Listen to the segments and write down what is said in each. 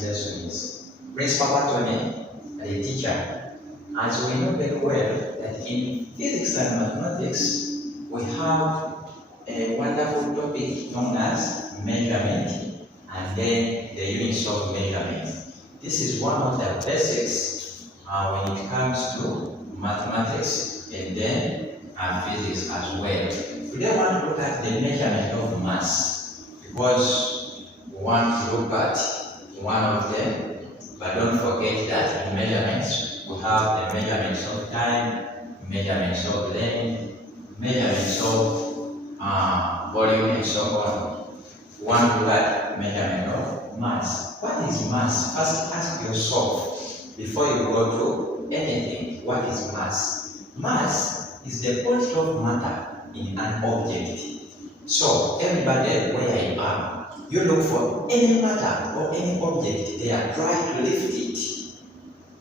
this lesson is Principal Tonny, the teacher. As we know very well that in physics and mathematics, we have a wonderful topic known as measurement and then the units of measurement. This is one of the basics when it comes to mathematics and then physics as well. Today I want to look at the measurement of mass because we want to look at one of them, but don't forget that in measurements we have the measurements of time, measurements of length, measurements of volume, and so on. We want to look at measurement of mass. What is mass? First ask yourself before you go to anything, what is mass? Mass is the quantity of matter in an object. So everybody where you are, you look for any matter or any object there, try to lift it.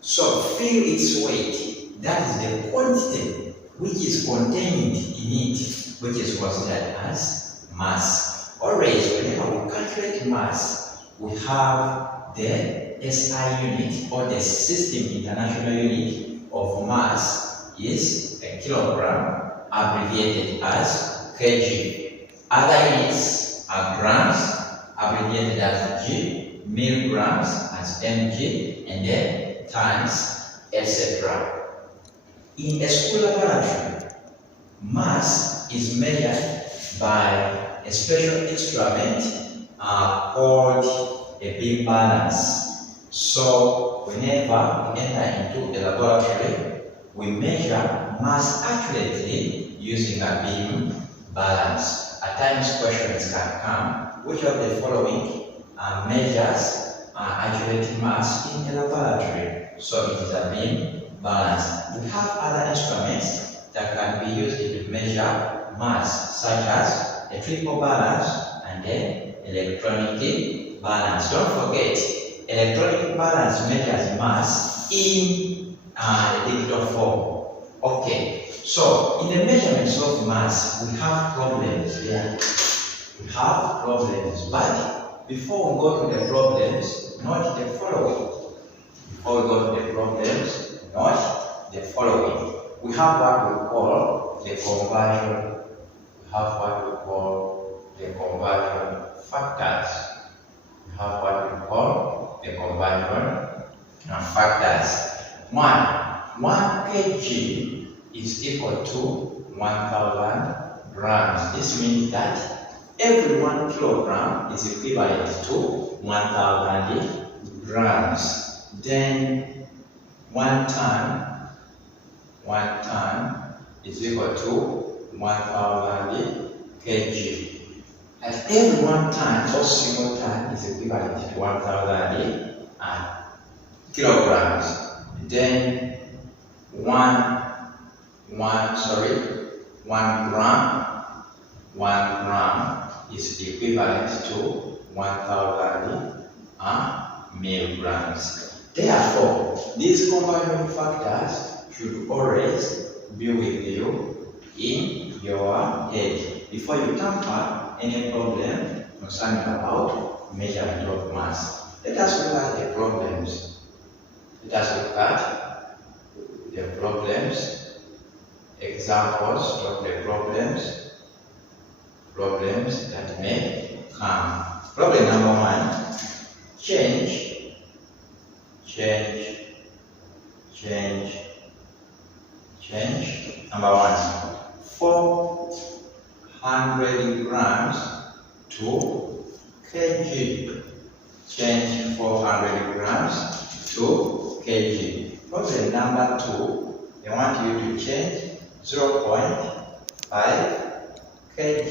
So feel its weight. That is the quantity which is contained in it, which is considered as mass. Always, whenever we calculate mass, we have the SI unit or the System International Unit of mass is a kilogram, abbreviated as kg. Other units are grams, abbreviated as G, milligrams as mg, and then tons, etc. In a school laboratory, mass is measured by a special instrument called a beam balance. So whenever we enter into a laboratory, we measure mass accurately using a beam balance. At times questions can come, which of the following measures accurate mass in a laboratory? So it is a beam balance. We have other instruments that can be used to measure mass, such as a triple balance and then electronic balance. Don't forget, electronic balance measures mass in the digital form. Okay, so in the measurements of mass, we have problems there. We have problems, but before we go to the problems, note the following. Before we go to the problems, note the following. We have what we call the conversion. We have what we call the conversion factors. We have what we call the conversion factors. 1 kg is equal to 1,000 grams. This means that every 1 kilogram is equivalent to 1,000 grams. Then 1 ton is equal to 1,000 kg. And every 1 ton or single ton is equivalent to 1,000 kilograms. Then 1 gram is equivalent to 1,000 milligrams. Therefore, these conversion factors should always be with you in your head before you tackle any problem concerning about measurement of mass. Let us look at the problems. Let us look at the problems, examples of the problems that may come. Problem number 1, change. Number 1, 400 grams to kg. Change 400 grams to kg. Problem number 2, they want you to change 0.5 kg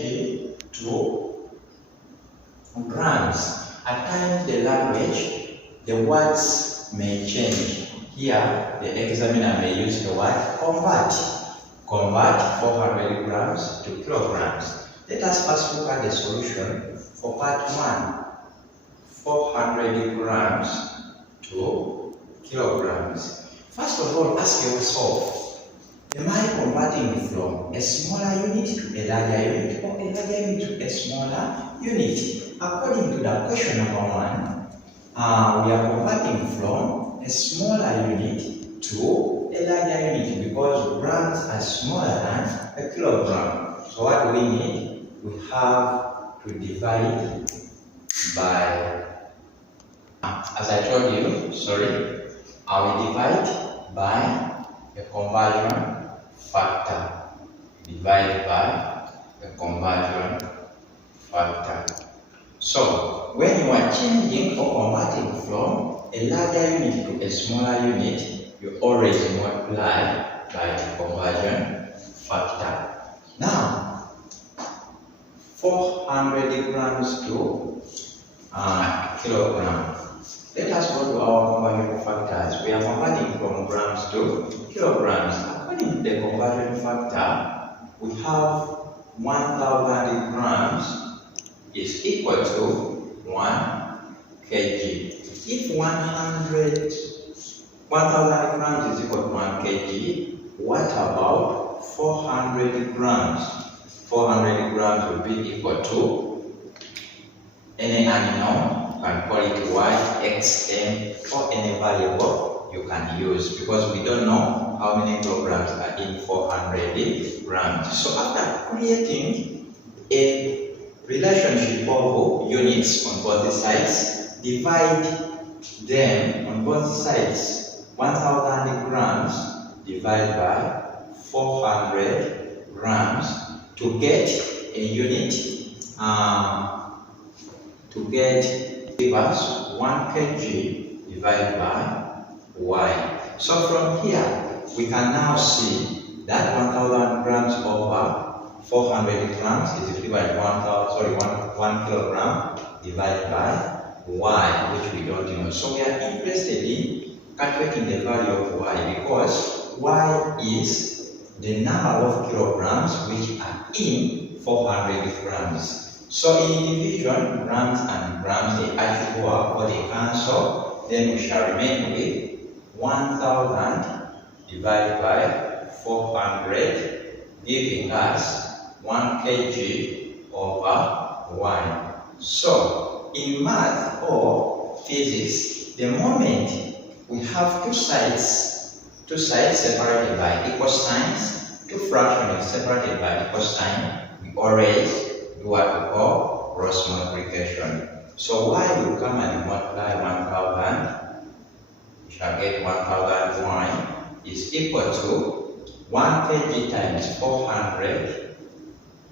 to grams. At times the language, the words may change. Here the examiner may use the word convert. Convert 400 grams to kilograms. Let us first look at the solution for part 1. 400 grams to kilograms. First of all, ask yourself, am I converting from a smaller unit to a larger unit or a larger unit to a smaller unit? According to the question number 1, we are converting from a smaller unit to a larger unit because grams are smaller than a kilogram. So what do we need? We have to divide by, as I told you, I will divide by a conversion factor. Divide by a conversion factor. So, when you are changing or converting from a larger unit to a smaller unit, you always multiply by the conversion factor. Now, 400 grams to kilogram. Let us go to our conversion factors. We are converting from grams to kilograms. According to the conversion factor, we have 1000 grams is equal to 1 kg. If 1000 grams is equal to 1 kg, what about 400 grams? 400 grams will be equal to any animal, you can call it Y, X, M, or any variable you can use because we don't know how many kilograms are in 400 grams. So after creating a relationship of units on both sides, divide them on both sides. 1000 grams divided by 400 grams to get a unit, give us 1 kg divided by Y. So from here, we can now see that 1000 grams over 400 grams is equivalent to 1 kilogram divided by Y, which we don't know. So we are interested in calculating the value of Y because Y is the number of kilograms which are in 400 grams. So in division, grams and grams, they actually go up or they cancel. Then we shall remain with 1000 divided by 400, giving us 1 kg over Y. So in math or physics, the moment we have two sides separated by equal signs, two fractions separated by equal sign, we always do what we call cross multiplication. So Y will come and multiply 1000, we shall get 1000 Y is equal to 1 kg times 400,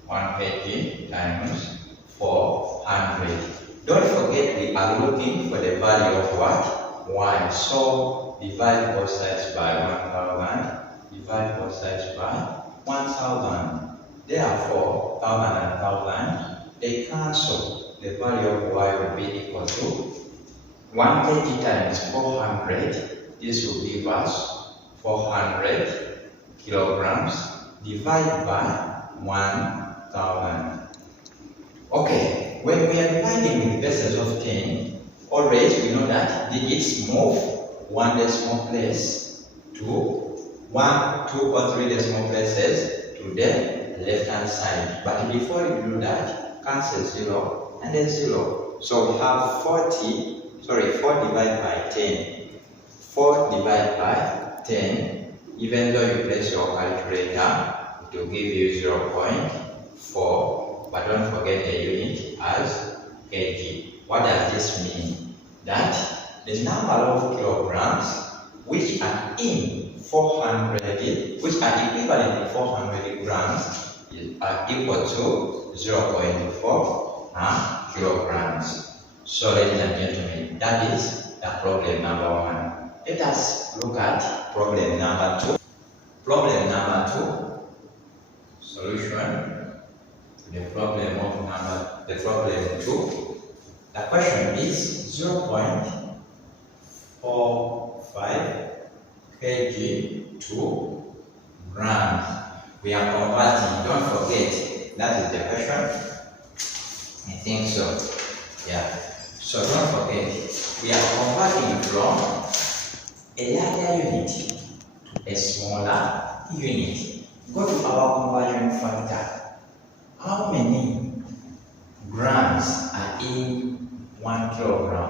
1 kg times 400. Don't forget we are looking for the value of what? Y. So divide both sides by 1000, divide both sides by 1000. Therefore, 1000 and 1000, they cancel. The value of Y will be equal to 1 kg times 400. This will give us 400 kilograms divided by 1000. Okay, when we are dividing with bases of 10, always we know that digits move one decimal place to 1, 2, or 3 decimal places to the left hand side. But before you do that, cancel 0 and then 0. So we have 4 divided by 10. 4 divided by 10, even though you place your calculator, it will give you 0.4, but don't forget the unit as kg. What does this mean? That the number of kilograms which are in 400, which are equivalent to 400 grams, are equal to 0.4 kilograms. So ladies and gentlemen, that is the problem number 1. Let us look at problem number 2. Problem number 2, solution to the problem of problem 2. The question is 0.45 kg to grams. We are converting. Don't forget, that is the question. I think so. Yeah. So don't forget, we are converting from a larger unit to a smaller unit. Go to our conversion factor. How many grams are in 1 kilogram?